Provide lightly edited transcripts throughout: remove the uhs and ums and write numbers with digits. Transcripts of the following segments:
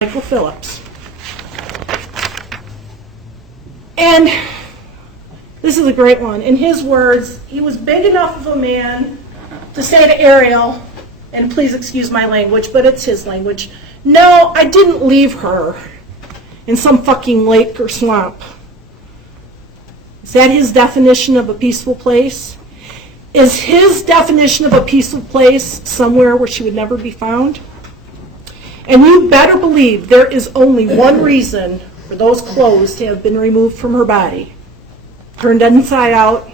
Phillips. And this is a great one. In his words, he was big enough of a man to say to Ariel, and please excuse my language, but it's his language, "No, I didn't leave her in some fucking lake or swamp." Is that his definition of a peaceful place? Is his definition of a peaceful place somewhere where she would never be found? And you better believe there is only one reason for those clothes to have been removed from her body, turned inside out,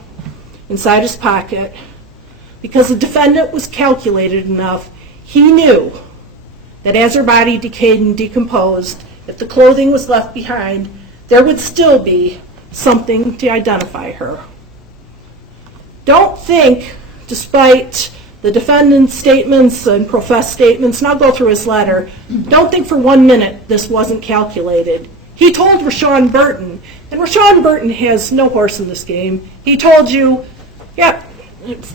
inside his pocket, because the defendant was calculated enough. He knew that as her body decayed and decomposed, if the clothing was left behind, there would still be something to identify her. Don't think, despite the defendant's statements and professed statements, and I'll go through his letter, don't think for 1 minute this wasn't calculated. He told Rashawn Burton, and Rashawn Burton has no horse in this game. He told you, yeah,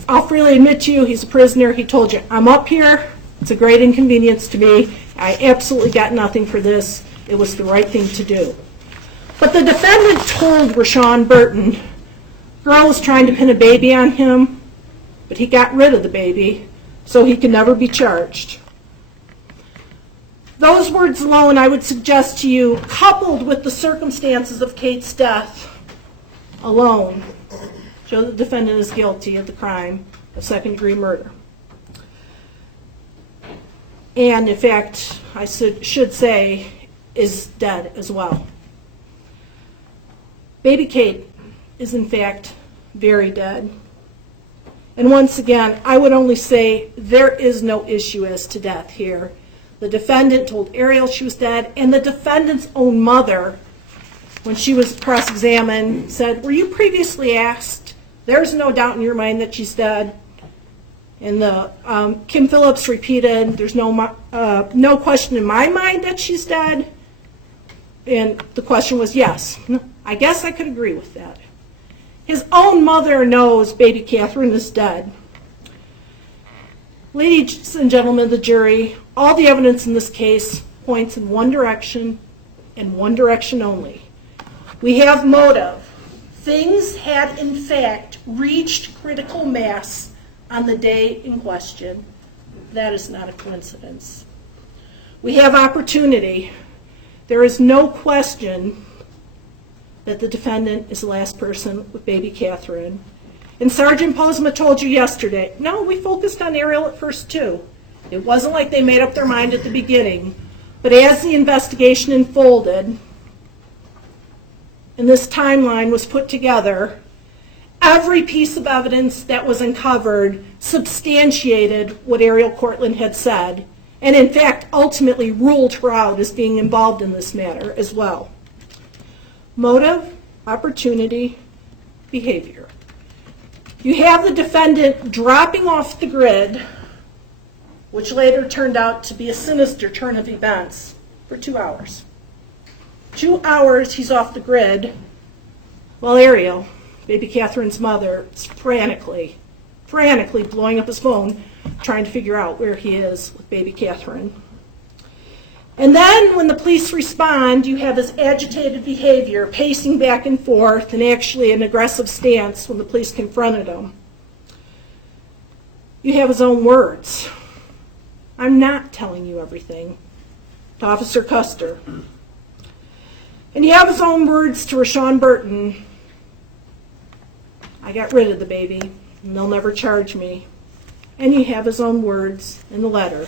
I'll freely admit to you, he's a prisoner. He told you, I'm up here. It's a great inconvenience to me. I absolutely got nothing for this. It was the right thing to do. But the defendant told Rashawn Burton, girl was trying to pin a baby on him, but he got rid of the baby, so he can never be charged. Those words alone, I would suggest to you, coupled with the circumstances of Kate's death alone, show the defendant is guilty of the crime of second-degree murder. And, in fact, I should say, is dead as well. Baby Kate is, in fact, very dead. And once again, I would only say there is no issue as to death here. The defendant told Ariel she was dead, and the defendant's own mother, when she was cross-examined, said, were you previously asked? There's no doubt in your mind that she's dead. And Kim Phillips repeated, there's no question in my mind that she's dead. And the question was yes. I guess I could agree with that. His own mother knows baby Catherine is dead. Ladies and gentlemen of the jury, all the evidence in this case points in one direction and one direction only. We have motive. Things had in fact reached critical mass on the day in question. That is not a coincidence. We have opportunity. There is no question that the defendant is the last person with baby Catherine. And Sergeant Posma told you yesterday, no, we focused on Ariel at first too. It wasn't like they made up their mind at the beginning. But as the investigation unfolded, and this timeline was put together, every piece of evidence that was uncovered substantiated what Ariel Cortland had said, and in fact ultimately ruled her out as being involved in this matter as well. Motive, opportunity, behavior. You have the defendant dropping off the grid, which later turned out to be a sinister turn of events, for 2 hours. 2 hours he's off the grid, while Ariel, baby Catherine's mother, is frantically blowing up his phone, trying to figure out where he is with baby Catherine. And then when the police respond, you have his agitated behavior, pacing back and forth, and actually an aggressive stance when the police confronted him. You have his own words. I'm not telling you everything, to Officer Custer. And you have his own words to Rashawn Burton. I got rid of the baby, and they'll never charge me. And you have his own words in the letter,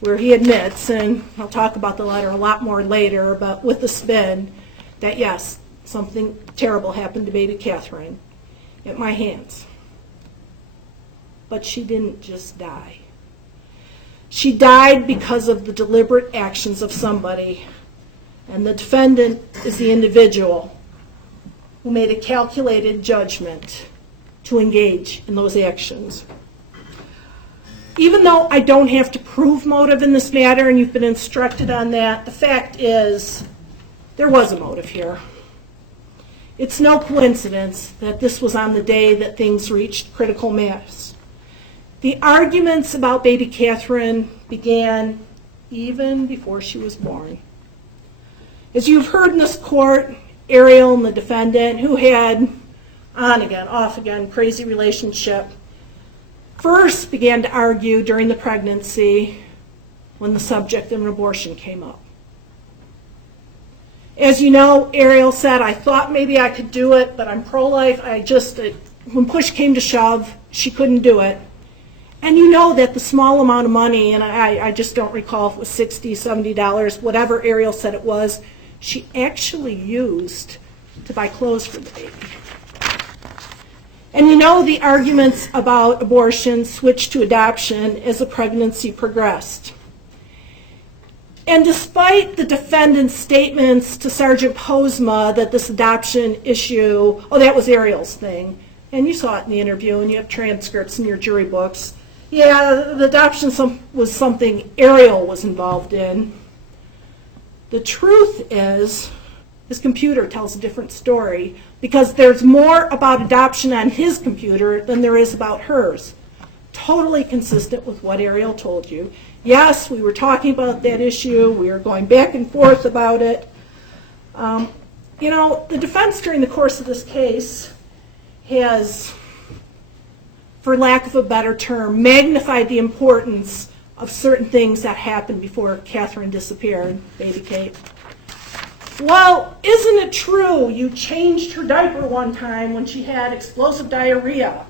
where he admits, and I'll talk about the letter a lot more later, but with the spin, that yes, something terrible happened to baby Catherine at my hands. But she didn't just die. She died because of the deliberate actions of somebody, and the defendant is the individual who made a calculated judgment to engage in those actions. Even though I don't have to prove motive in this matter, and you've been instructed on that, the fact is there was a motive here. It's no coincidence that this was on the day that things reached critical mass. The arguments about baby Catherine began even before she was born. As you've heard in this court, Ariel and the defendant, who had on again, off again, crazy relationship, first began to argue during the pregnancy when the subject of an abortion came up. As you know, Ariel said, I thought maybe I could do it, but I'm pro-life. When push came to shove, she couldn't do it. And you know that the small amount of money, and I just don't recall if it was $60, $70, whatever Ariel said it was, she actually used to buy clothes for the baby. And you know the arguments about abortion switched to adoption as the pregnancy progressed. And despite the defendant's statements to Sergeant Posma that this adoption issue, that was Ariel's thing, and you saw it in the interview and you have transcripts in your jury books, the adoption was something Ariel was involved in. The truth is, his computer tells a different story because there's more about adoption on his computer than there is about hers. Totally consistent with what Ariel told you. Yes, we were talking about that issue. We were going back and forth about it. The defense during the course of this case has, for lack of a better term, magnified the importance of certain things that happened before Catherine disappeared, baby Kate. Well, isn't it true you changed her diaper one time when she had explosive diarrhea?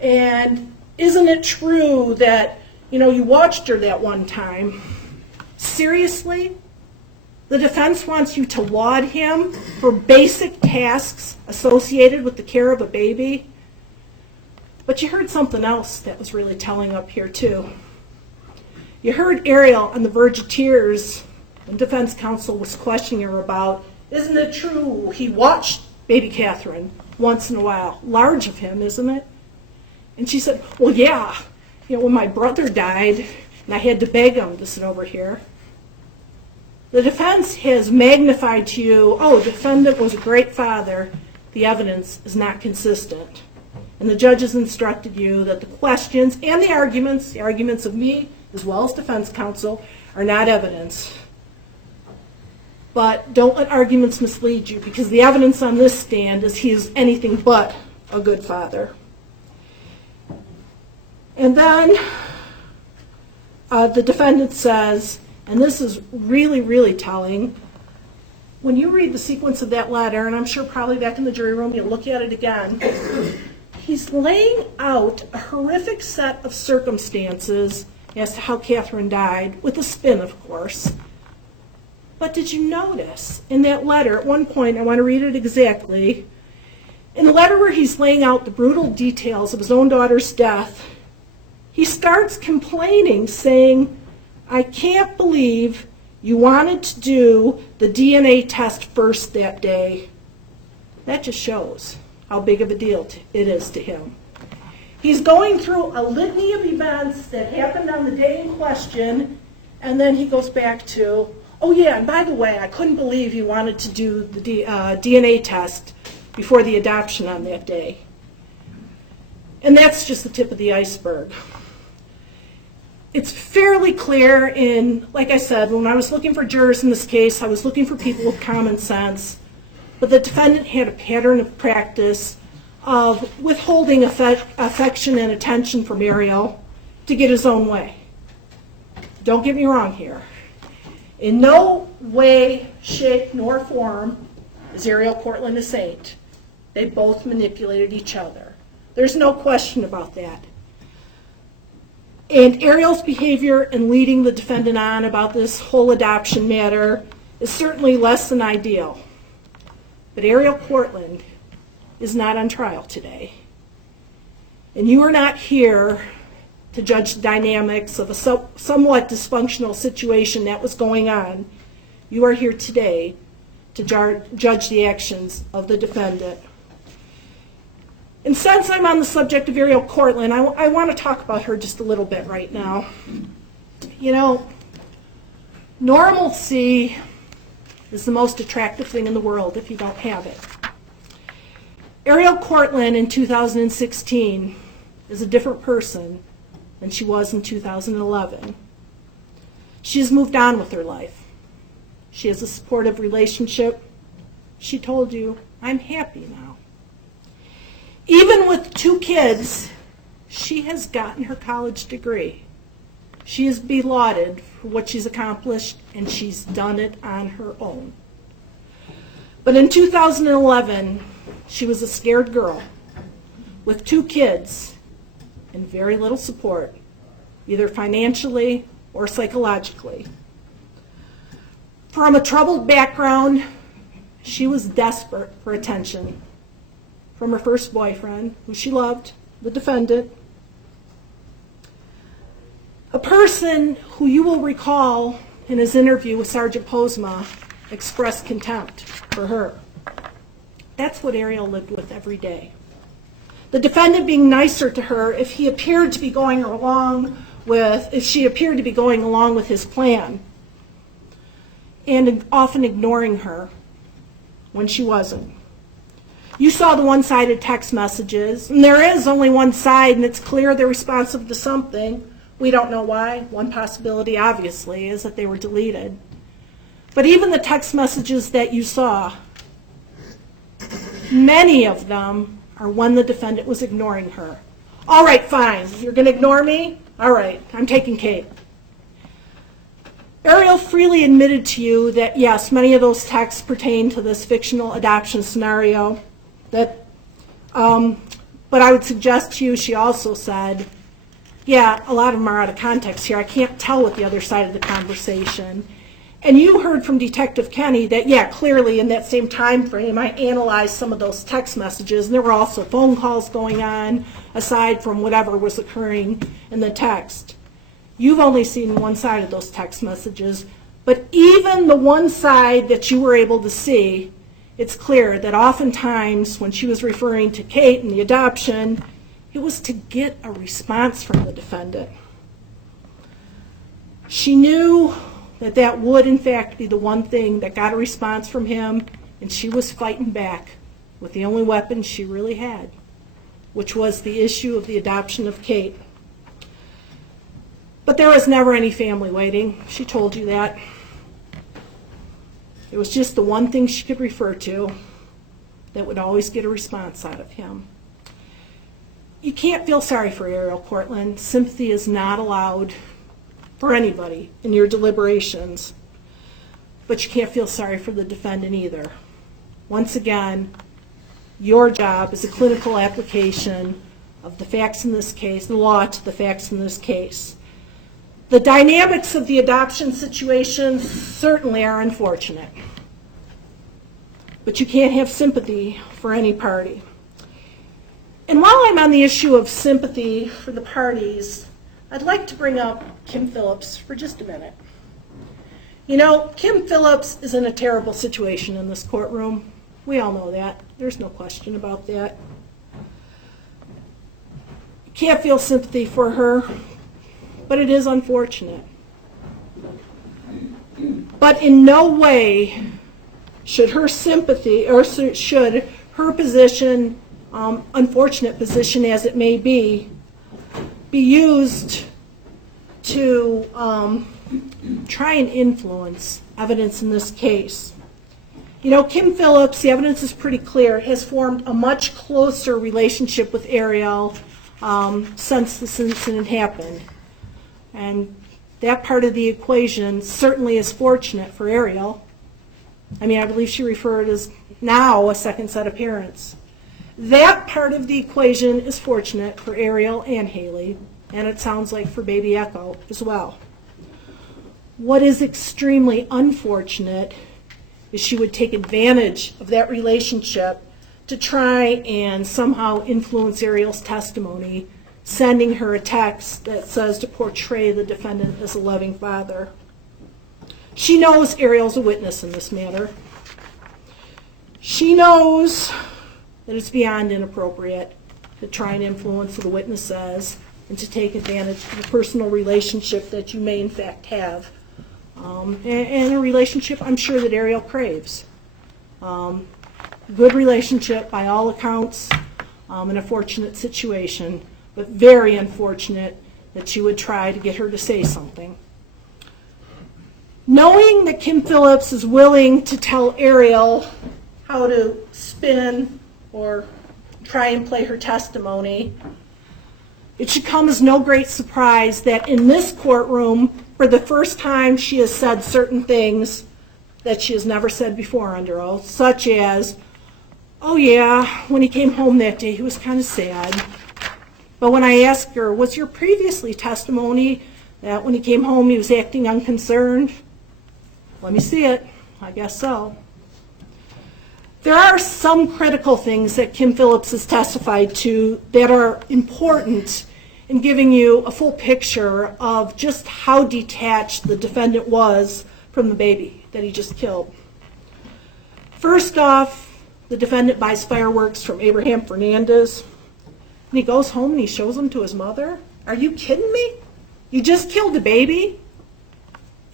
And isn't it true that, you watched her that one time? Seriously? The defense wants you to laud him for basic tasks associated with the care of a baby? But you heard something else that was really telling up here, too. You heard Ariel on the verge of tears when defense counsel was questioning her about, isn't it true he watched baby Catherine once in a while? Large of him, isn't it? And she said, well, yeah. When my brother died and I had to beg him to sit over here. The defense has magnified to you, defendant was a great father. The evidence is not consistent. And the judge has instructed you that the questions and the arguments of me as well as defense counsel, are not evidence. But don't let arguments mislead you, because the evidence on this stand is he is anything but a good father. And then the defendant says, and this is really, really telling, when you read the sequence of that letter, and I'm sure probably back in the jury room you'll look at it again, he's laying out a horrific set of circumstances as to how Catherine died, with a spin, of course. But did you notice in that letter, at one point, I want to read it exactly, in the letter where he's laying out the brutal details of his own daughter's death, he starts complaining, saying, I can't believe you wanted to do the DNA test first that day. That just shows how big of a deal it is to him. He's going through a litany of events that happened on the day in question, and then he goes back to, oh yeah, and by the way, I couldn't believe you wanted to do the DNA test before the adoption on that day. And that's just the tip of the iceberg. It's fairly clear like I said, when I was looking for jurors in this case, I was looking for people with common sense, but the defendant had a pattern of practice of withholding affection and attention from Ariel to get his own way. Don't get me wrong here. In no way, shape, nor form is Ariel Cortland a saint. They both manipulated each other. There's no question about that. And Ariel's behavior in leading the defendant on about this whole adoption matter is certainly less than ideal. But Ariel Cortland is not on trial today. And you are not here to judge the dynamics of a somewhat dysfunctional situation that was going on. You are here today to judge the actions of the defendant. And since I'm on the subject of Ariel Cortland, I want to talk about her just a little bit right now. Normalcy is the most attractive thing in the world if you don't have it. Ariel Cortland in 2016 is a different person than she was in 2011. She has moved on with her life. She has a supportive relationship. She told you, I'm happy now. Even with 2 kids, she has gotten her college degree. She is belauded for what she's accomplished, and she's done it on her own. But in 2011, she was a scared girl with 2 kids and very little support, either financially or psychologically. From a troubled background, she was desperate for attention from her first boyfriend, who she loved, the defendant. A person who you will recall in his interview with Sergeant Posma expressed contempt for her. That's what Ariel lived with every day. The defendant being nicer to her if she appeared to be going along with his plan, and often ignoring her when she wasn't. You saw the one-sided text messages, and there is only one side, and it's clear they're responsive to something. We don't know why. One possibility, obviously, is that they were deleted. But even the text messages that you saw, many of them are when the defendant was ignoring her. All right, fine. You're going to ignore me? All right, I'm taking Kate. Ariel freely admitted to you that, yes, many of those texts pertain to this fictional adoption scenario. But I would suggest to you, she also said, yeah, a lot of them are out of context here. I can't tell what the other side of the conversation. And you heard from Detective Kenny that, yeah, clearly in that same time frame, I analyzed some of those text messages, and there were also phone calls going on, aside from whatever was occurring in the text. You've only seen one side of those text messages, but even the one side that you were able to see, it's clear that oftentimes when she was referring to Kate and the adoption, it was to get a response from the defendant. She knew that would in fact be the one thing that got a response from him, and she was fighting back with the only weapon she really had, which was the issue of the adoption of Kate. But there was never any family waiting. She told you that. It was just the one thing she could refer to that would always get a response out of him. You can't feel sorry for Ariel, Cortland. Sympathy is not allowed for anybody in your deliberations. But you can't feel sorry for the defendant either. Once again, your job is a clinical application of the facts in this case, the law to the facts in this case. The dynamics of the adoption situation certainly are unfortunate. But you can't have sympathy for any party. And while I'm on the issue of sympathy for the parties, I'd like to bring up Kim Phillips for just a minute. You know, Kim Phillips is in a terrible situation in this courtroom. We all know that. There's no question about that. You can't feel sympathy for her, but it is unfortunate. But in no way should her sympathy, or should her position, unfortunate position as it may be used to try and influence evidence in this case. You know, Kim Phillips, the evidence is pretty clear, has formed a much closer relationship with Ariel since this incident happened. And that part of the equation certainly is fortunate for Ariel. I mean, I believe she referred as now a second set of parents. That part of the equation is fortunate for Ariel and Haley, and it sounds like for baby Echo as well. What is extremely unfortunate is she would take advantage of that relationship to try and somehow influence Ariel's testimony, sending her a text that says to portray the defendant as a loving father. She knows Ariel's a witness in this matter. She knows that it's beyond inappropriate to try and influence what the witness says and to take advantage of a personal relationship that you may in fact have. And a relationship I'm sure that Ariel craves. Good relationship by all accounts, in a fortunate situation, but very unfortunate that you would try to get her to say something. Knowing that Kim Phillips is willing to tell Ariel how to spin or try and play her testimony, it should come as no great surprise that in this courtroom, for the first time, she has said certain things that she has never said before under oath, such as, oh yeah, when he came home that day, he was kind of sad. But when I asked her, was your previously testimony that when he came home he was acting unconcerned? Let me see it. I guess so. There are some critical things that Kim Phillips has testified to that are important in giving you a full picture of just how detached the defendant was from the baby that he just killed. First off, the defendant buys fireworks from Abraham Fernandez, and he goes home and he shows them to his mother. Are you kidding me? You just killed a baby,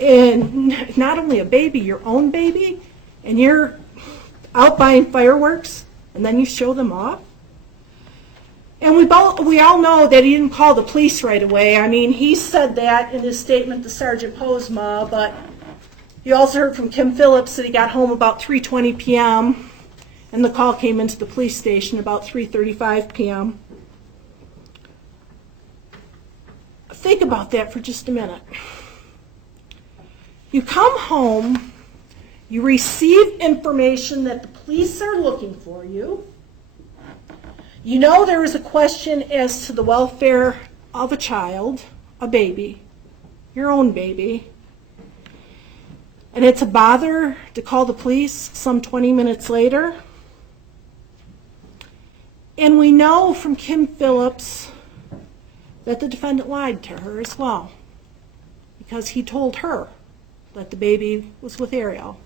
and not only a baby, your own baby, and you're out buying fireworks, and then you show them off? And we all know that he didn't call the police right away. I mean, he said that in his statement to Sergeant Posma, but you also heard from Kim Phillips that he got home about 3:20 p.m., and the call came into the police station about 3:35 p.m. Think about that for just a minute. You come home, you receive information that the police are looking for you. You know there is a question as to the welfare of a child, a baby, your own baby. And it's a bother to call the police some 20 minutes later. And we know from Kim Phillips that the defendant lied to her as well, because he told her that the baby was with Ariel.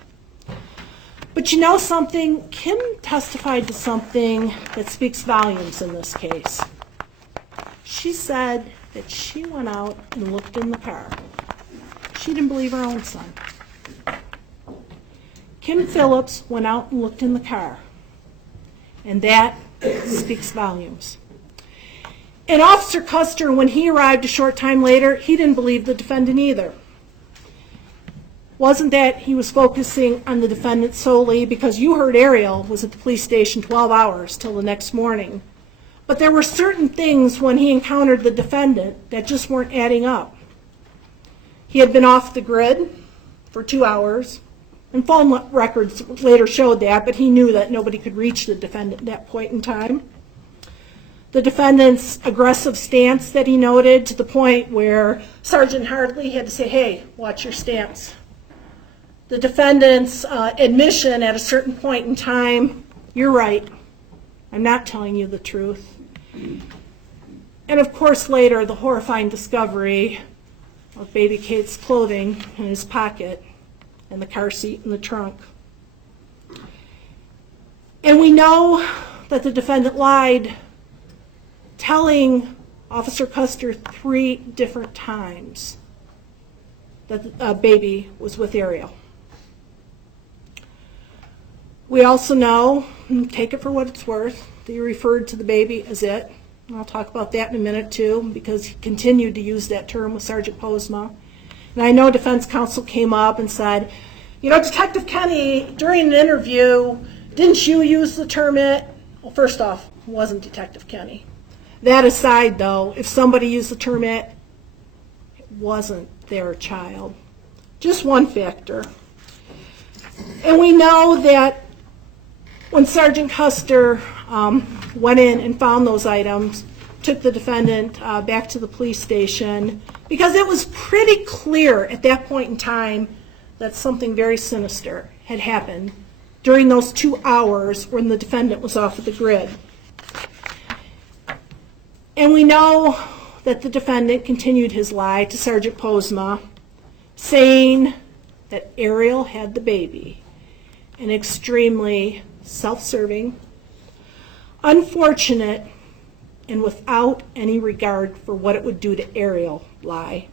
But you know something? Kim testified to something that speaks volumes in this case. She said that she went out and looked in the car. She didn't believe her own son. Kim Phillips went out and looked in the car, and that speaks volumes. And Officer Custer, when he arrived a short time later, he didn't believe the defendant either. Wasn't that he was focusing on the defendant solely, because you heard Ariel was at the police station 12 hours till the next morning. But there were certain things when he encountered the defendant that just weren't adding up. He had been off the grid for 2 hours, and phone records later showed that, but he knew that nobody could reach the defendant at that point in time. The defendant's aggressive stance that he noted, to the point where Sergeant Hartley had to say, hey, watch your stance. The defendant's admission at a certain point in time, you're right, I'm not telling you the truth. And of course later, the horrifying discovery of baby Kate's clothing in his pocket and the car seat in the trunk. And we know that the defendant lied, telling Officer Custer 3 different times that the baby was with Ariel. We also know, and take it for what it's worth, that he referred to the baby as it. And I'll talk about that in a minute too, because he continued to use that term with Sergeant Posma. And I know defense counsel came up and said, you know, Detective Kenny, during an interview, didn't you use the term it? Well, first off, it wasn't Detective Kenny. That aside, though, if somebody used the term it wasn't their child. Just one factor. And we know that when Sergeant Custer went in and found those items, took the defendant back to the police station, because it was pretty clear at that point in time that something very sinister had happened during those 2 hours when the defendant was off of the grid. And we know that the defendant continued his lie to Sergeant Posma, saying that Ariel had the baby, an extremely self-serving, unfortunate, and without any regard for what it would do to Ariel lie.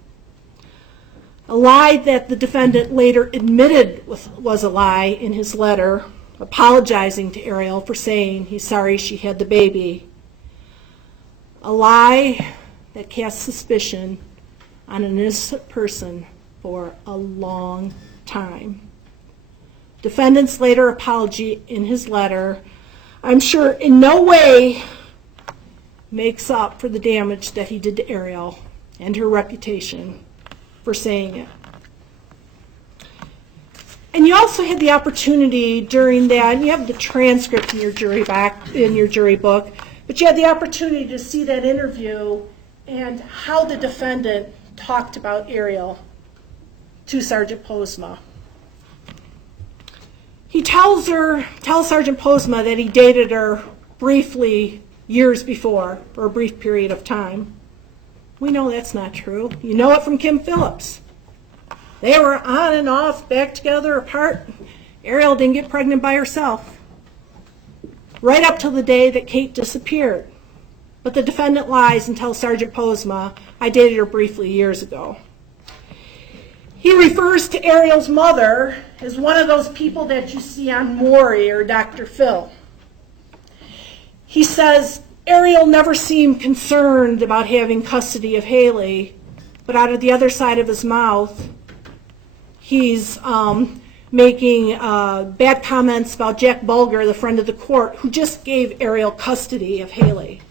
A lie that the defendant later admitted was a lie in his letter, apologizing to Ariel for saying he's sorry she had the baby. A lie that casts suspicion on an innocent person for a long time. Defendant's later apology in his letter, I'm sure in no way makes up for the damage that he did to Ariel and her reputation for saying it. And you also had the opportunity during that, and you have the transcript in your jury book, but you had the opportunity to see that interview and how the defendant talked about Ariel to Sergeant Posma. He tells Sergeant Posma that he dated her briefly years before, for a brief period of time. We know that's not true. You know it from Kim Phillips. They were on and off, back together, apart. Ariel didn't get pregnant by herself. Right up till the day that Kate disappeared. But the defendant lies and tells Sergeant Posma, I dated her briefly years ago. He refers to Ariel's mother as one of those people that you see on Maury or Dr. Phil. He says Ariel never seemed concerned about having custody of Haley, but out of the other side of his mouth, he's making bad comments about Jack Bulger, the friend of the court, who just gave Ariel custody of Haley.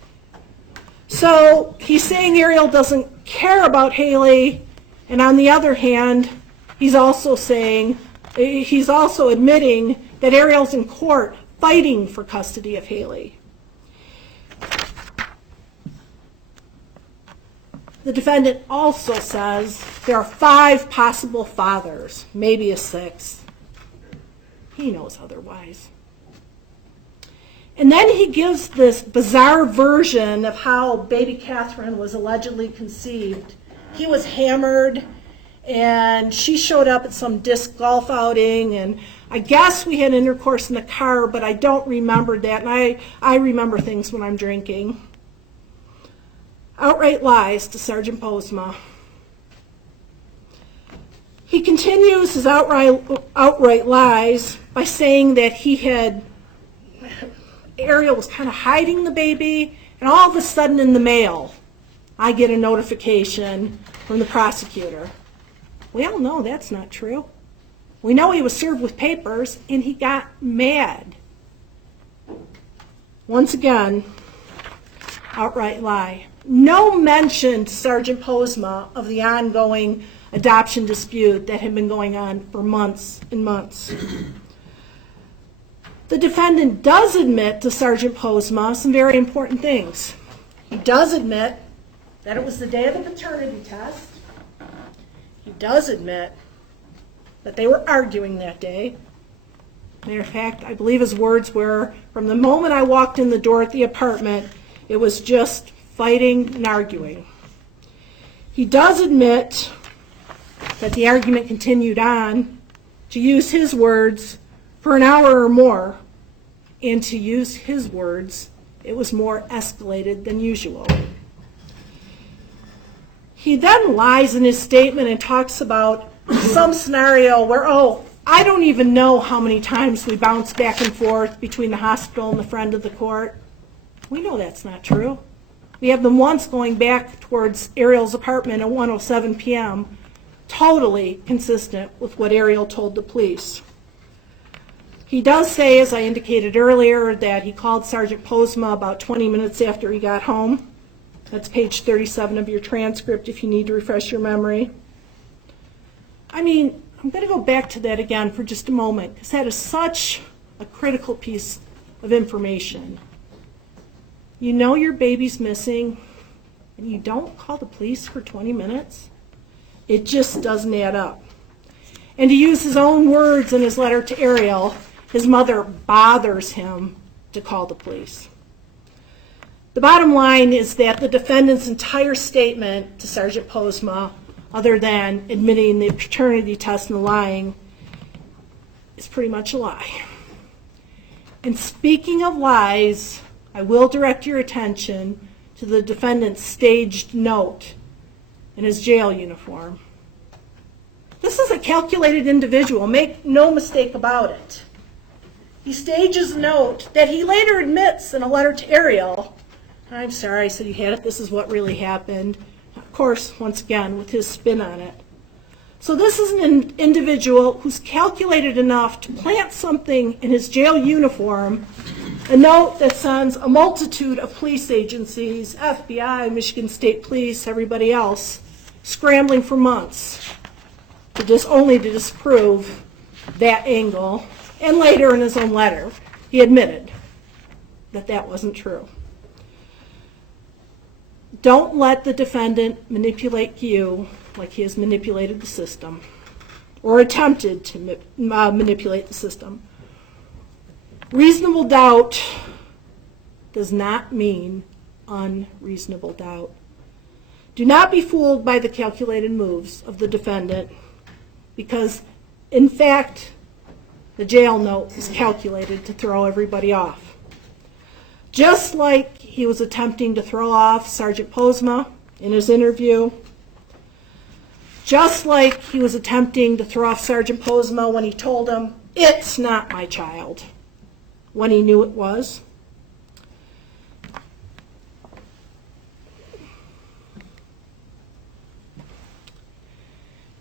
So he's saying Ariel doesn't care about Haley, and on the other hand, he's also admitting that Ariel's in court fighting for custody of Haley. The defendant also says there are 5 possible fathers, maybe a 6th. He knows otherwise. And then he gives this bizarre version of how baby Catherine was allegedly conceived. He was hammered, and she showed up at some disc golf outing, and I guess we had intercourse in the car, but I don't remember that, and I remember things when I'm drinking. Outright lies to Sergeant Posma. He continues his outright lies by saying that Ariel was kind of hiding the baby, and all of a sudden in the mail, I get a notification from the prosecutor. We all know that's not true. We know he was served with papers, and he got mad. Once again, outright lie. No mention to Sergeant Posma of the ongoing adoption dispute that had been going on for months and months. The defendant does admit to Sergeant Posma some very important things. He does admit that it was the day of the paternity test. He does admit that they were arguing that day. Matter of fact, I believe his words were, from the moment I walked in the door at the apartment, it was just fighting and arguing. He does admit that the argument continued on, to use his words, for an hour or more, and to use his words, it was more escalated than usual. He then lies in his statement and talks about some scenario where, I don't even know how many times we bounced back and forth between the hospital and the friend of the court. We know that's not true. We have them once going back towards Ariel's apartment at 1:07 p.m., totally consistent with what Ariel told the police. He does say, as I indicated earlier, that he called Sergeant Posma about 20 minutes after he got home. That's page 37 of your transcript if you need to refresh your memory. I'm going to go back to that again for just a moment, because that is such a critical piece of information. You know your baby's missing, and you don't call the police for 20 minutes? It just doesn't add up. And to use his own words in his letter to Ariel, his mother bothers him to call the police. The bottom line is that the defendant's entire statement to Sergeant Posma, other than admitting the paternity test and the lying, is pretty much a lie. And speaking of lies, I will direct your attention to the defendant's staged note in his jail uniform. This is a calculated individual, make no mistake about it. He stages a note that he later admits in a letter to Ariel. I'm sorry, I said you had it, this is what really happened. Of course, once again, with his spin on it. So this is an individual who's calculated enough to plant something in his jail uniform, a note that sends a multitude of police agencies, FBI, Michigan State Police, everybody else, scrambling for months only to disprove that angle. And later in his own letter, he admitted that that wasn't true. Don't let the defendant manipulate you like he has manipulated the system or attempted to manipulate the system. Reasonable doubt does not mean unreasonable doubt. Do not be fooled by the calculated moves of the defendant because, in fact, the jail note is calculated to throw everybody off. Just like he was attempting to throw off Sergeant Posma in his interview, just like he was attempting to throw off Sergeant Posma when he told him, "It's not my child," when he knew it was.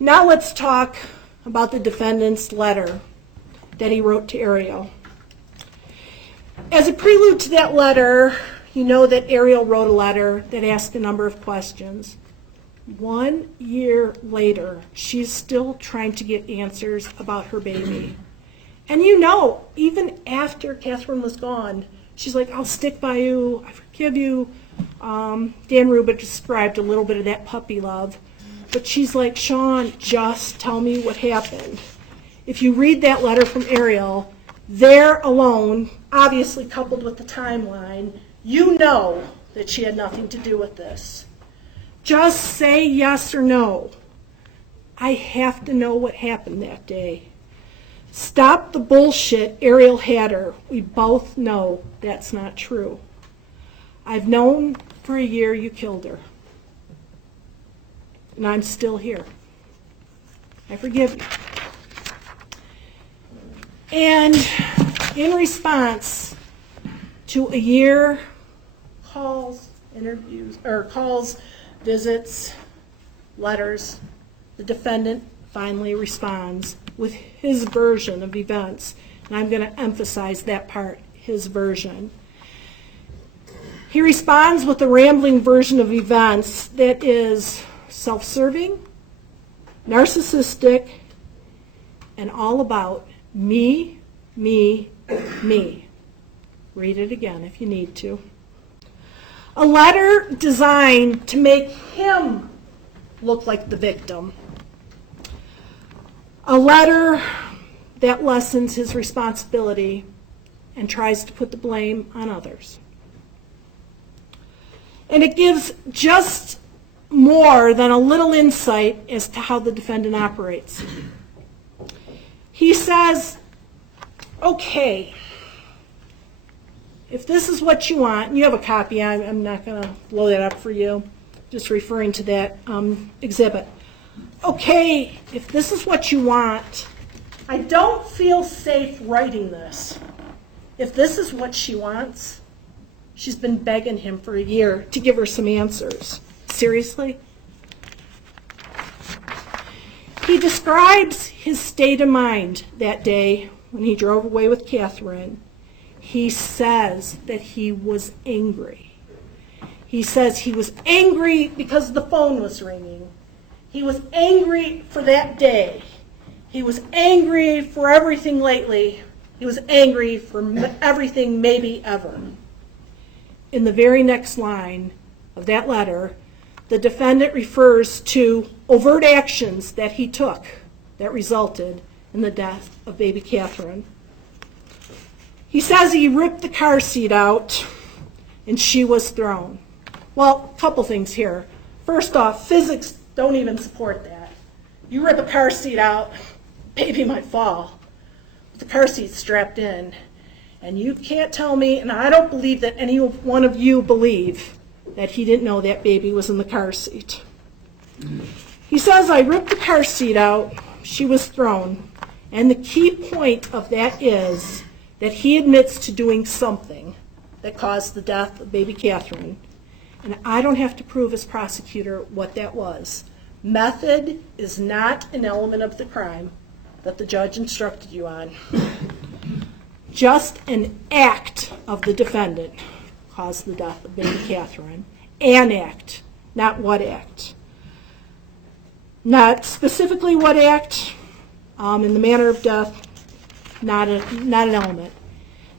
Now let's talk about the defendant's letter that he wrote to Ariel. As a prelude to that letter, you know that Ariel wrote a letter that asked a number of questions. 1 year later, she's still trying to get answers about her baby. And you know, even after Catherine was gone, she's like, "I'll stick by you, I forgive you." Dan Rubin described a little bit of that puppy love. But she's like, "Sean, just tell me what happened." If you read that letter from Ariel, there alone, obviously coupled with the timeline, you know that she had nothing to do with this. Just say yes or no. I have to know what happened that day. Stop the bullshit Ariel had her. We both know that's not true. I've known for a year you killed her. And I'm still here. I forgive you. And in response to a year, calls, visits, letters, the defendant finally responds with his version of events. And I'm going to emphasize that part, his version. He responds with a rambling version of events that is self-serving, narcissistic, and all about me, me, me. Read it again if you need to. A letter designed to make him look like the victim. A letter that lessens his responsibility and tries to put the blame on others. And it gives just more than a little insight as to how the defendant operates. He says, "Okay, if this is what you want," and you have a copy, I'm not going to blow that up for you, just referring to that exhibit. "Okay, if this is what you want, I don't feel safe writing this. If this is what she wants," she's been begging him for a year to give her some answers. Seriously? He describes his state of mind that day when he drove away with Catherine. He says that he was angry. He says he was angry because the phone was ringing. He was angry for that day. He was angry for everything lately. He was angry for everything maybe ever. In the very next line of that letter, the defendant refers to overt actions that he took that resulted in the death of baby Catherine. He says he ripped the car seat out and she was thrown. Well, a couple things here. First off, physics don't even support that. You rip a car seat out, baby might fall. The car seat's strapped in. And you can't tell me, and I don't believe that any one of you believe, that he didn't know that baby was in the car seat. He says, "I ripped the car seat out, she was thrown." And the key point of that is that he admits to doing something that caused the death of baby Catherine. And I don't have to prove as prosecutor what that was, Method is not an element of the crime that the judge instructed you on. Just an act of the defendant caused the death of baby Catherine. An act, not what act. Not specifically what act, in the manner of death, not an element.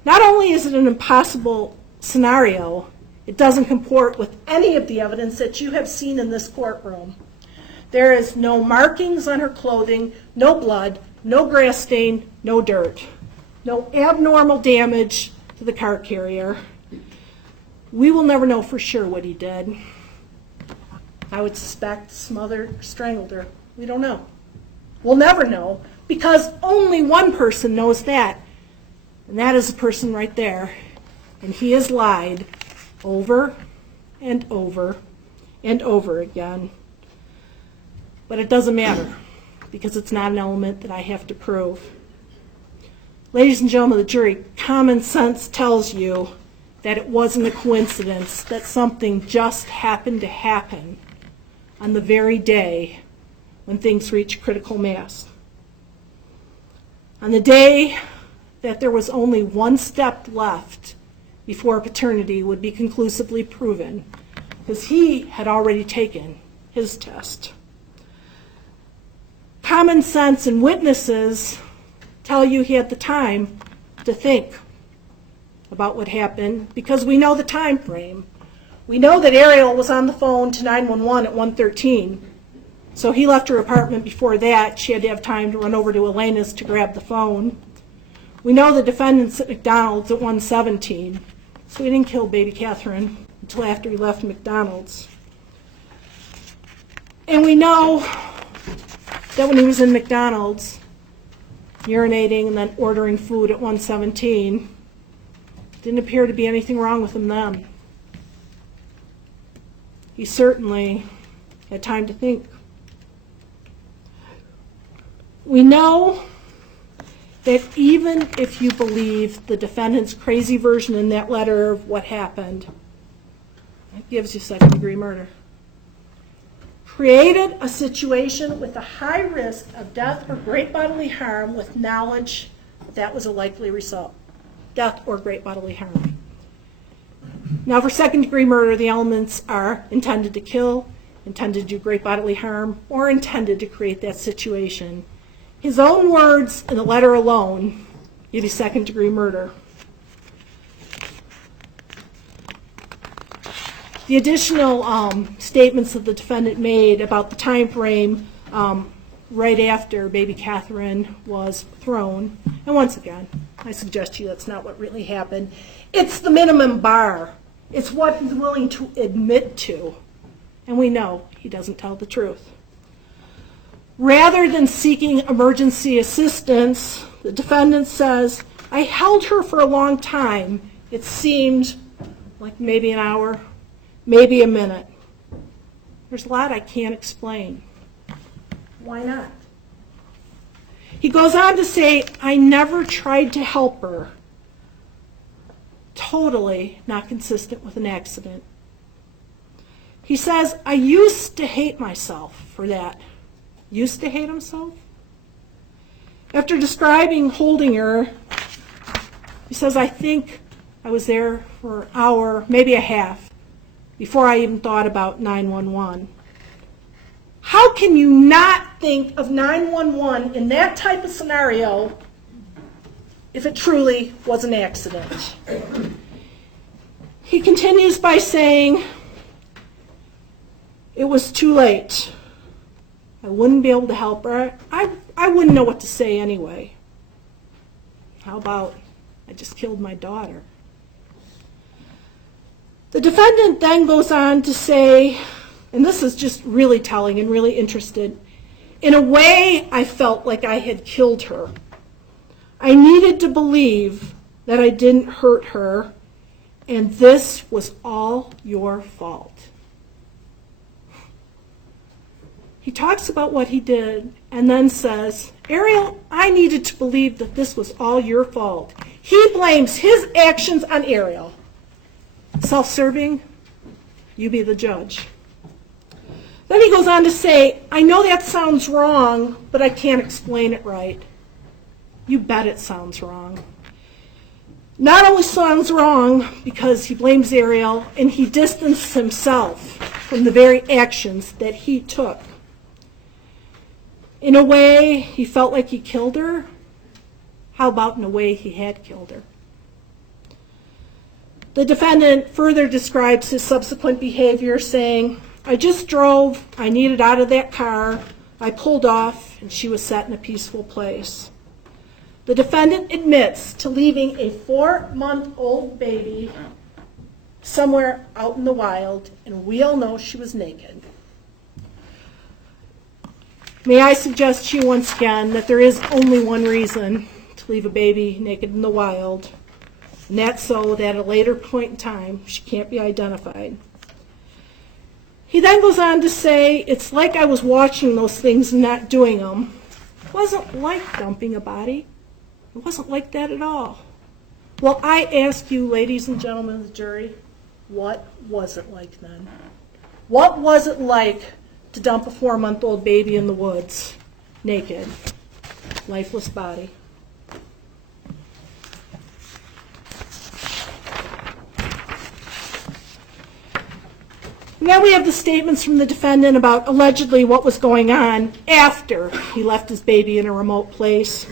Not only is it an impossible scenario, it doesn't comport with any of the evidence that you have seen in this courtroom. There is no markings on her clothing, no blood, no grass stain, no dirt, no abnormal damage to the car carrier. We will never know for sure what he did. I would suspect smothered, strangled her. We don't know. We'll never know because only one person knows that, and that is the person right there. And he has lied over and over and over again. But it doesn't matter because it's not an element that I have to prove. Ladies and gentlemen of the jury, common sense tells you that it wasn't a coincidence that something just happened to happen on the very day when things reach critical mass. On the day that there was only one step left before paternity would be conclusively proven, because he had already taken his test. Common sense and witnesses tell you he had the time to think about what happened because we know the time frame. We know that Ariel was on the phone to 911 at 1:13, so he left her apartment before that. She had to have time to run over to Elena's to grab the phone. We know the defendant's at McDonald's at 1:17, so he didn't kill baby Catherine until after he left McDonald's. And we know that when he was in McDonald's, urinating and then ordering food at 1:17, didn't appear to be anything wrong with him then. He certainly had time to think. We know that even if you believe the defendant's crazy version in that letter of what happened, that gives you second-degree murder. Created a situation with a high risk of death or great bodily harm with knowledge that was a likely result. Death or great bodily harm. Now for second-degree murder, the elements are intended to kill, intended to do great bodily harm, or intended to create that situation. His own words in the letter alone give you second-degree murder. The additional statements that the defendant made about the time frame right after baby Catherine was thrown, and once again, I suggest to you that's not what really happened. It's the minimum bar. It's what he's willing to admit to, and we know he doesn't tell the truth. Rather than seeking emergency assistance, the defendant says, I held her for a long time. It seemed like maybe an hour, maybe a minute. There's a lot I can't explain. Why not? He goes on to say, I never tried to help her. Totally not consistent with an accident. He says, I used to hate myself for that. Used to hate himself? After describing holding her, he says, I think I was there for an hour, maybe a half, before I even thought about 911. How can you not think of 911 in that type of scenario if it truly was an accident? He continues by saying, it was too late. I wouldn't be able to help her. I wouldn't know what to say anyway. How about I just killed my daughter? The defendant then goes on to say, and this is just really telling and really interesting, in a way I felt like I had killed her. I needed to believe that I didn't hurt her, and this was all your fault. He talks about what he did and then says, Ariel, I needed to believe that this was all your fault. He blames his actions on Ariel. Self-serving, you be the judge. Then he goes on to say, I know that sounds wrong, but I can't explain it right. You bet it sounds wrong. Not only sounds wrong because he blames Ariel and he distances himself from the very actions that he took. In a way, he felt like he killed her. How about in a way he had killed her? The defendant further describes his subsequent behavior, saying, I just drove, I needed out of that car, I pulled off, and she was set in a peaceful place. The defendant admits to leaving a 4-month-old baby somewhere out in the wild, and we all know she was naked. May I suggest to you once again that there is only one reason to leave a baby naked in the wild, and that's so that at a later point in time she can't be identified. He then goes on to say, it's like I was watching those things and not doing them. It wasn't like dumping a body. It wasn't like that at all. Well, I ask you, ladies and gentlemen of the jury, what was it like then? What was it like to dump a 4-month-old baby in the woods, naked, lifeless body? And then we have the statements from the defendant about allegedly what was going on after he left his baby in a remote place.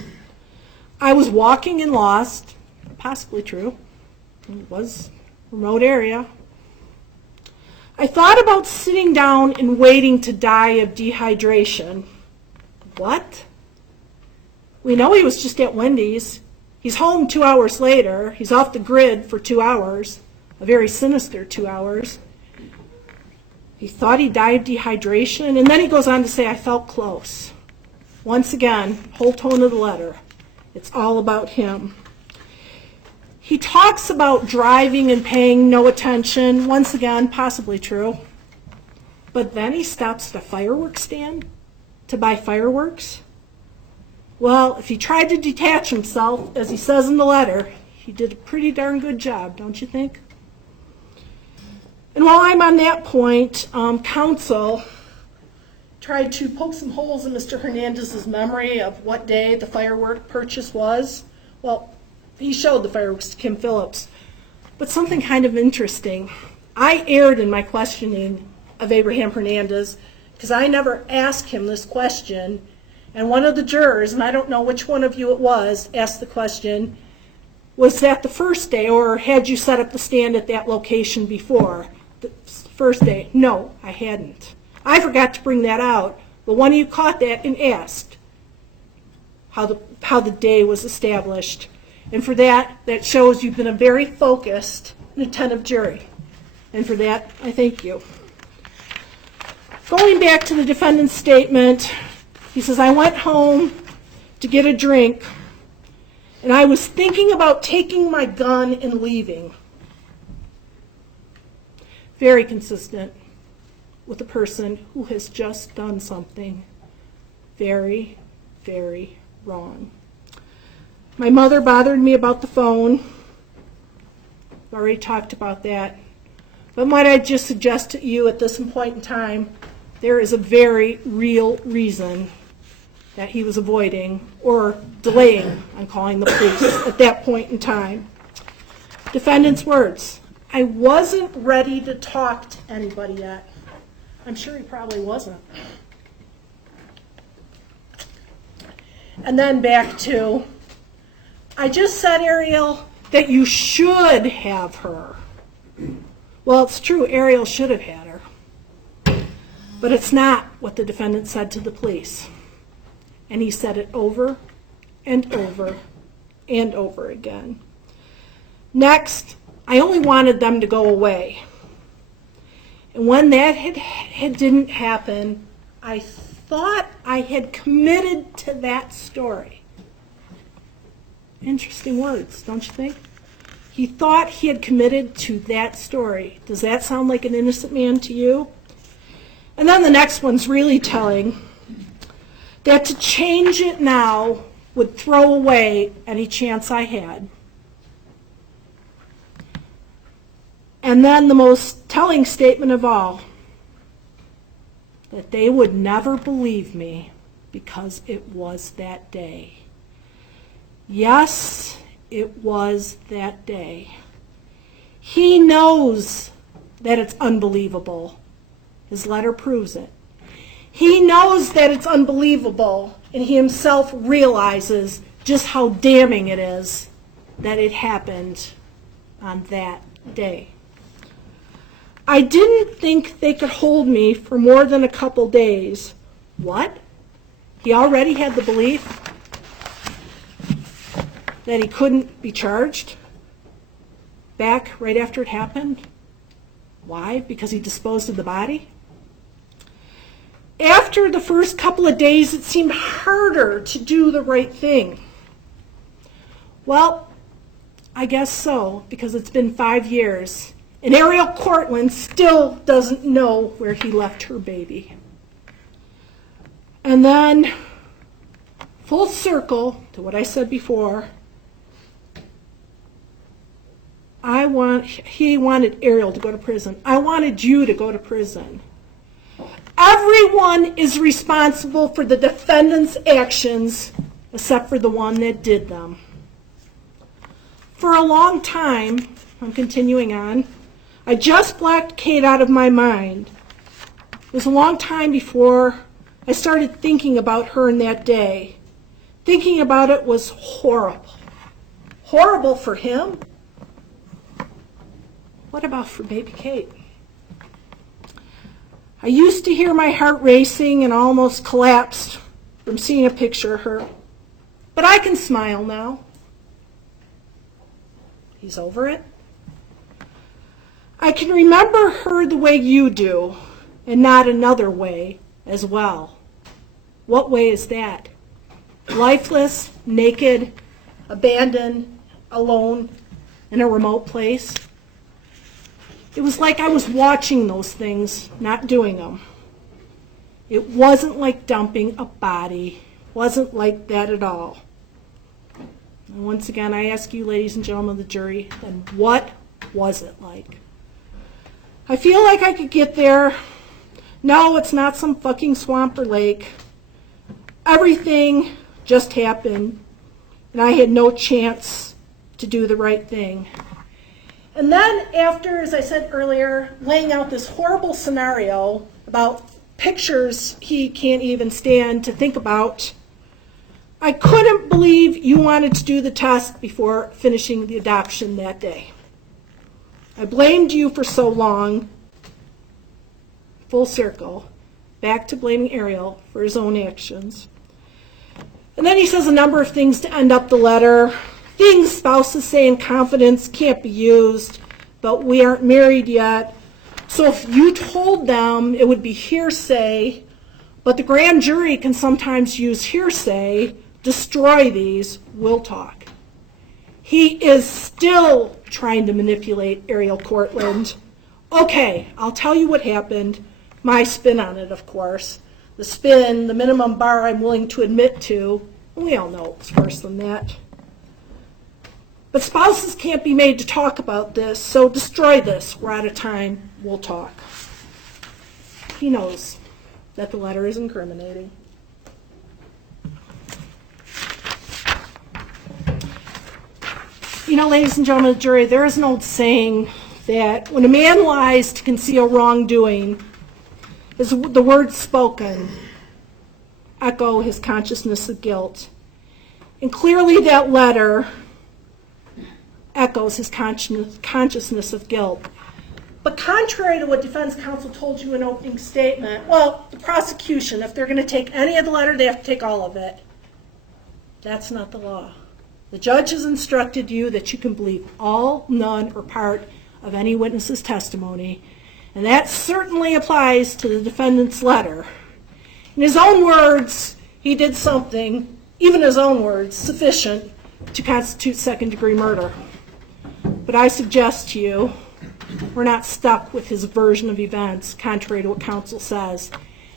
I was walking and lost, possibly true. It was a remote area. I thought about sitting down and waiting to die of dehydration. What? We know he was just at Wendy's. He's home 2 hours later. He's off the grid for 2 hours, a very sinister 2 hours. He thought he died of dehydration, and then he goes on to say, I felt close. Once again, whole tone of the letter. It's all about him. He talks about driving and paying no attention. Once again, possibly true. But then he stops at a fireworks stand to buy fireworks. Well, if he tried to detach himself, as he says in the letter, he did a pretty darn good job, don't you think? And while I'm on that point, counsel tried to poke some holes in Mr. Hernandez's memory of what day the firework purchase was. Well, he showed the fireworks to Kim Phillips. But something kind of interesting. I erred in my questioning of Abraham Hernandez because I never asked him this question. And one of the jurors, and I don't know which one of you it was, asked the question, was that the first day, or had you set up the stand at that location before? The first day. No, I hadn't. I forgot to bring that out, but one of you caught that and asked how the day was established. And for that shows you've been a very focused and attentive jury. And for that, I thank you. Going back to the defendant's statement, he says, I went home to get a drink, and I was thinking about taking my gun and leaving. Very consistent with a person who has just done something very, very wrong. My mother bothered me about the phone. I've already talked about that. But might I just suggest to you at this point in time, there is a very real reason that he was avoiding or delaying on calling the police at that point in time. Defendant's words, I wasn't ready to talk to anybody yet. I'm sure he probably wasn't. And then back to, I just said, Ariel, that you should have her. Well, it's true, Ariel should have had her. But it's not what the defendant said to the police. And he said it over and over and over again. Next, I only wanted them to go away. And when that didn't happen, I thought I had committed to that story. Interesting words, don't you think? He thought he had committed to that story. Does that sound like an innocent man to you? And then the next one's really telling, that to change it now would throw away any chance I had. And then the most telling statement of all, that they would never believe me because it was that day. Yes, it was that day. He knows that it's unbelievable. His letter proves it. He knows that it's unbelievable, and he himself realizes just how damning it is that it happened on that day. I didn't think they could hold me for more than a couple days. What? He already had the belief that he couldn't be charged back right after it happened? Why? Because he disposed of the body? After the first couple of days, it seemed harder to do the right thing. Well, I guess so, because it's been 5 years, and Ariel Cortland still doesn't know where he left her baby. And then, full circle to what I said before, he wanted Ariel to go to prison. I wanted you to go to prison. Everyone is responsible for the defendant's actions except for the one that did them. For a long time, I'm continuing on, I just blacked Kate out of my mind. It was a long time before I started thinking about her in that day. Thinking about it was horrible. Horrible for him? What about for baby Kate? I used to hear my heart racing and almost collapsed from seeing a picture of her. But I can smile now. He's over it. I can remember her the way you do, and not another way as well. What way is that? Lifeless, naked, abandoned, alone, in a remote place. It was like I was watching those things, not doing them. It wasn't like dumping a body. It wasn't like that at all. And once again, I ask you, ladies and gentlemen of the jury, then what was it like? I feel like I could get there. No, it's not some fucking swamp or lake. Everything just happened, and I had no chance to do the right thing. And then after, as I said earlier, laying out this horrible scenario about pictures he can't even stand to think about, I couldn't believe you wanted to do the test before finishing the adoption that day. I blamed you for so long, full circle, back to blaming Ariel for his own actions. And then he says a number of things to end up the letter. Things spouses say in confidence can't be used, but we aren't married yet. So if you told them, it would be hearsay, but the grand jury can sometimes use hearsay. Destroy these, we'll talk. He is still trying to manipulate Ariel Cortland. Okay, I'll tell you what happened. My spin on it, of course. The spin, the minimum bar I'm willing to admit to. We all know it was worse than that. But spouses can't be made to talk about this, so destroy this. We're out of time. We'll talk. He knows that the letter is incriminating. You know, ladies and gentlemen of the jury, there is an old saying that when a man lies to conceal wrongdoing, the words spoken echo his consciousness of guilt. And clearly that letter echoes his consciousness of guilt. But contrary to what defense counsel told you in opening statement, well, the prosecution, if they're going to take any of the letter, they have to take all of it. That's not the law. The judge has instructed you that you can believe all, none, or part of any witness's testimony, and that certainly applies to the defendant's letter. In his own words, he did something, even his own words, sufficient to constitute second-degree murder. But I suggest to you, we're not stuck with his version of events, contrary to what counsel says.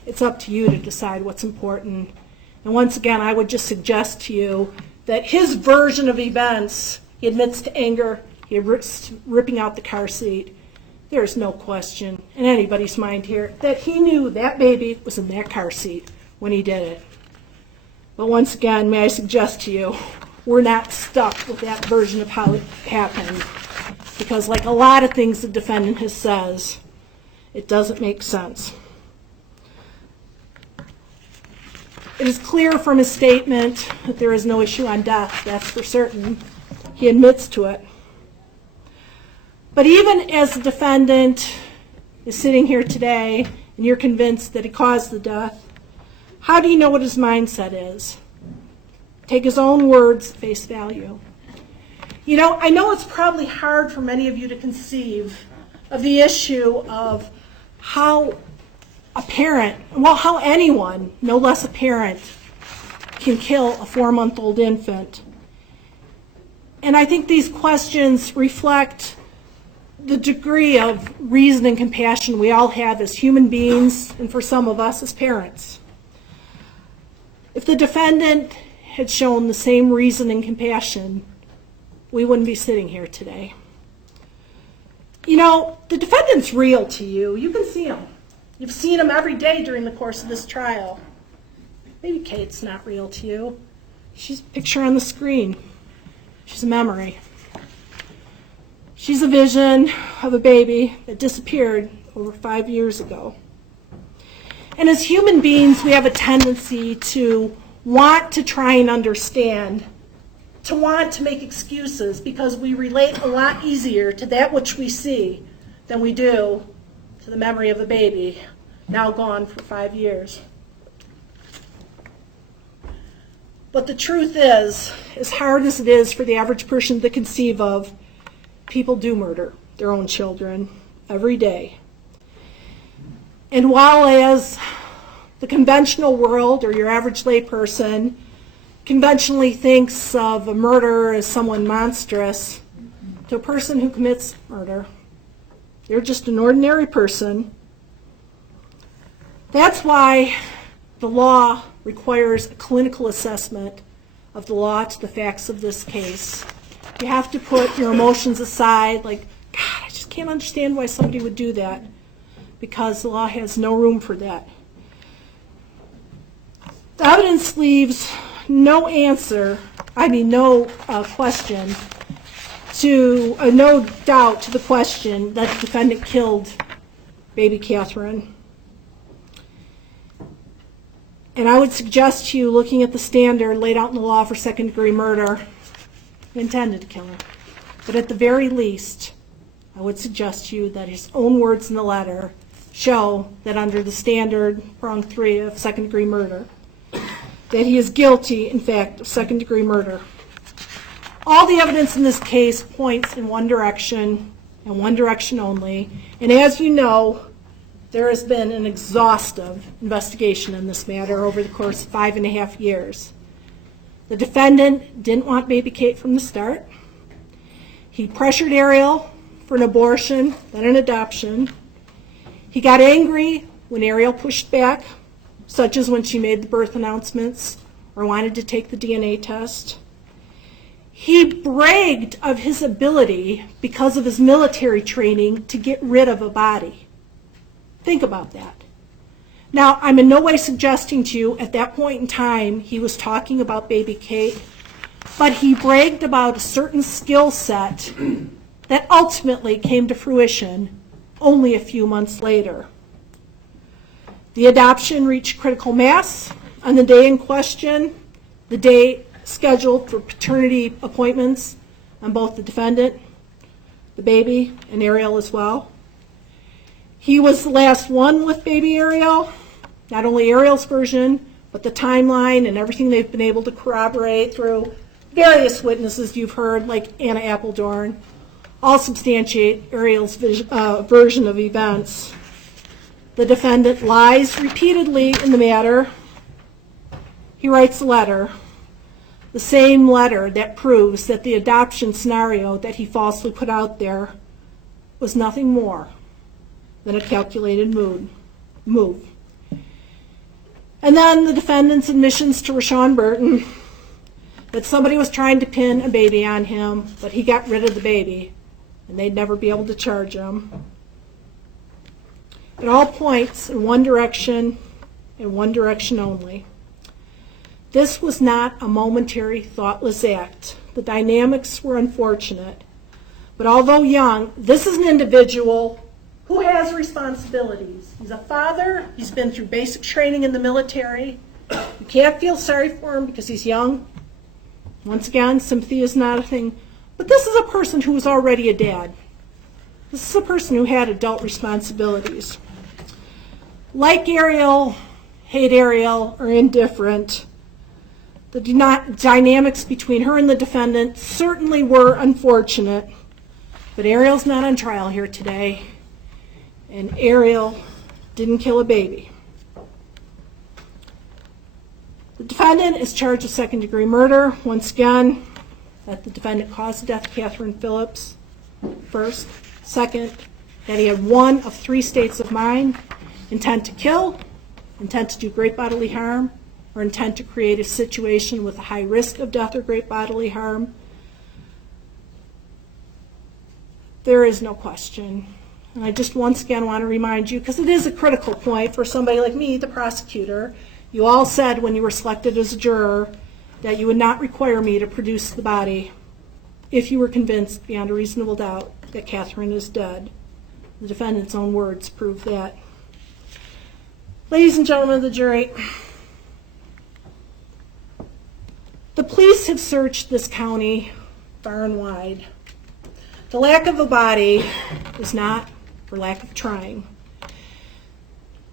It's up to you to decide what's important. And once again, I would just suggest to you that his version of events, he admits to anger, he admits to ripping out the car seat, there's no question in anybody's mind here that he knew that baby was in that car seat when he did it. But once again, may I suggest to you, we're not stuck with that version of how it happened. Because like a lot of things the defendant has says, it doesn't make sense. It is clear from his statement that there is no issue on death, that's for certain. He admits to it. But even as the defendant is sitting here today and you're convinced that he caused the death, how do you know what his mindset is? Take his own words at face value. You know, I know it's probably hard for many of you to conceive of the issue of how a parent, well, how anyone, no less a parent, can kill a 4-month-old infant. And I think these questions reflect the degree of reason and compassion we all have as human beings, and for some of us as parents. If the defendant had shown the same reason and compassion, we wouldn't be sitting here today. You know, the defendant's real to you. You can see him. You've seen him every day during the course of this trial. Maybe Kate's not real to you. She's a picture on the screen. She's a memory. She's a vision of a baby that disappeared over 5 years ago. And as human beings, we have a tendency to want to try and understand, to want to make excuses, because we relate a lot easier to that which we see than we do to the memory of a baby now gone for 5 years. But the truth is, as hard as it is for the average person to conceive of, people do murder their own children every day. And while as the conventional world, or your average layperson, conventionally thinks of a murderer as someone monstrous, to a person who commits murder, they're just an ordinary person. That's why the law requires a clinical assessment of the law to the facts of this case. You have to put your emotions aside, like, God, I just can't understand why somebody would do that, because the law has no room for that. The evidence leaves no question to, no doubt to the question that the defendant killed baby Catherine. And I would suggest to you, looking at the standard laid out in the law for second-degree murder, he intended to kill her. But at the very least, I would suggest to you that his own words in the letter show that under the standard prong 3 of second-degree murder, that he is guilty, in fact, of second-degree murder. All the evidence in this case points in one direction, and one direction only. And as you know, there has been an exhaustive investigation in this matter over the course of 5.5 years. The defendant didn't want baby Kate from the start. He pressured Ariel for an abortion, then an adoption. He got angry when Ariel pushed back, such as when she made the birth announcements or wanted to take the DNA test. He bragged of his ability, because of his military training, to get rid of a body. Think about that. Now, I'm in no way suggesting to you at that point in time he was talking about baby Kate, but he bragged about a certain skill set that ultimately came to fruition only a few months later. The adoption reached critical mass on the day in question, the day scheduled for paternity appointments on both the defendant, the baby, and Ariel as well. He was the last one with baby Ariel, not only Ariel's version, but the timeline and everything they've been able to corroborate through various witnesses you've heard, like Anna Appledorn, all substantiate Ariel's version of events. The defendant lies repeatedly in the matter. He writes a letter, the same letter that proves that the adoption scenario that he falsely put out there was nothing more than a calculated move. And then the defendant's admissions to Rashawn Burton that somebody was trying to pin a baby on him, but he got rid of the baby, and they'd never be able to charge him. It all points in one direction and one direction only. This was not a momentary, thoughtless act. The dynamics were unfortunate. But although young, this is an individual who has responsibilities. He's a father. He's been through basic training in the military. You can't feel sorry for him because he's young. Once again, sympathy is not a thing. But this is a person who was already a dad. This is a person who had adult responsibilities. Like Ariel, hate Ariel, or indifferent, the dynamics between her and the defendant certainly were unfortunate. But Ariel's not on trial here today, and Ariel didn't kill a baby. The defendant is charged with second-degree murder. Once again, that the defendant caused the death of Catherine Phillips, first. Second, that he had one of three states of mind: intent to kill, intent to do great bodily harm, or intent to create a situation with a high risk of death or great bodily harm. There is no question. And I just once again want to remind you, because it is a critical point for somebody like me, the prosecutor. You all said when you were selected as a juror that you would not require me to produce the body if you were convinced beyond a reasonable doubt that Catherine is dead. The defendant's own words prove that. Ladies and gentlemen of the jury, the police have searched this county far and wide. The lack of a body is not for lack of trying.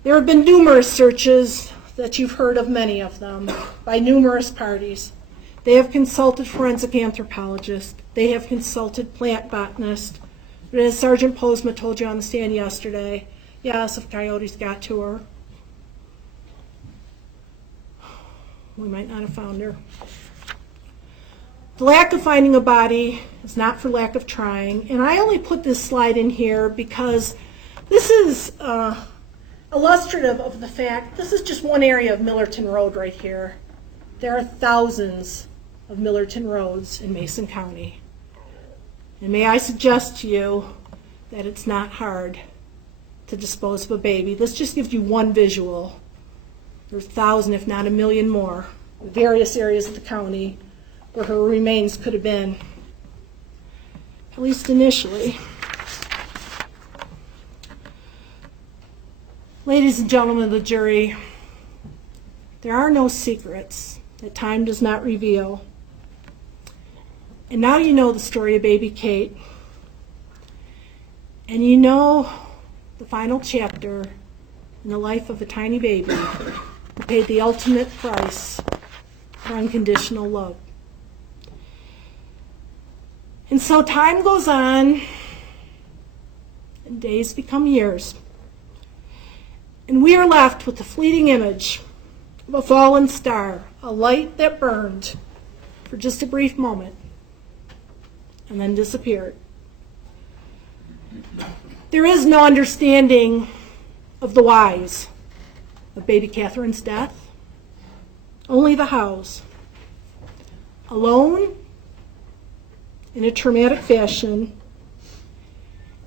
There have been numerous searches that you've heard of, many of them, by numerous parties. They have consulted forensic anthropologists. They have consulted plant botanists. But as Sergeant Posma told you on the stand yesterday, yes, if coyotes got to her, we might not have found her. The lack of finding a body is not for lack of trying. And I only put this slide in here because this is illustrative of the fact this is just one area of Millerton Road right here. There are thousands of Millerton roads in Mason County. And may I suggest to you that it's not hard to dispose of a baby. This just gives you one visual. There's 1,000, if not 1,000,000 more, in various areas of the county where her remains could have been, at least initially. Ladies and gentlemen of the jury, there are no secrets that time does not reveal. And now you know the story of baby Kate. And you know the final chapter in the life of a tiny baby who paid the ultimate price for unconditional love. And so time goes on, and days become years. And we are left with the fleeting image of a fallen star, a light that burned for just a brief moment and then disappeared. There is no understanding of the whys of baby Catherine's death, only the hows. Alone, in a traumatic fashion,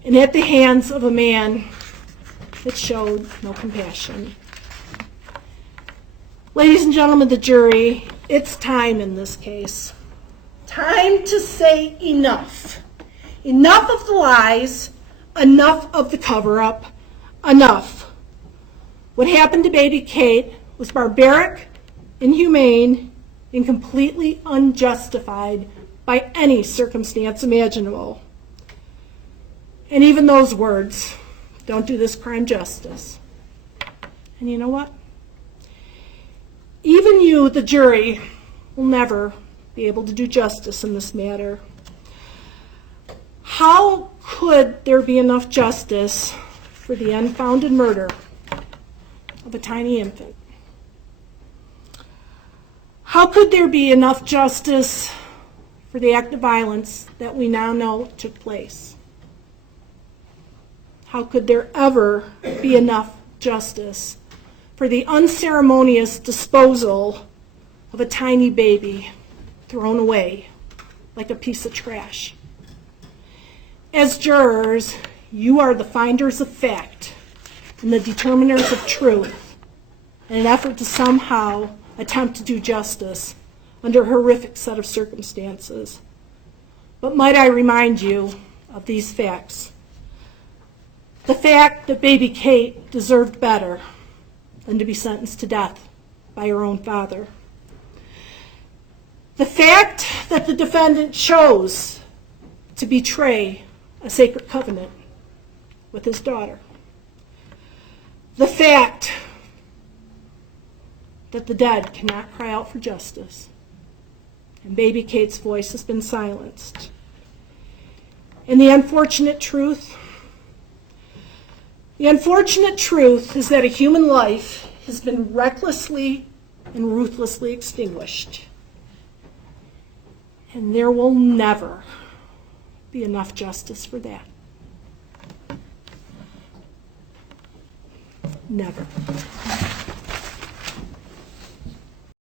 and at the hands of a man that showed no compassion. Ladies and gentlemen of the jury, it's time in this case. Time to say enough. Enough of the lies, enough of the cover-up, enough. What happened to baby Kate was barbaric, inhumane, and completely unjustified by any circumstance imaginable. And even those words don't do this crime justice. And you know what? Even you, the jury, will never be able to do justice in this matter. How could there be enough justice for the unfounded murder of a tiny infant? How could there be enough justice for the act of violence that we now know took place? How could there ever be enough justice for the unceremonious disposal of a tiny baby thrown away like a piece of trash? As jurors, you are the finders of fact, and the determiners of truth in an effort to somehow attempt to do justice under a horrific set of circumstances. But might I remind you of these facts? The fact that baby Kate deserved better than to be sentenced to death by her own father. The fact that the defendant chose to betray a sacred covenant with his daughter. The fact that the dead cannot cry out for justice, and baby Kate's voice has been silenced. And the unfortunate truth is that a human life has been recklessly and ruthlessly extinguished. And there will never be enough justice for that. Never.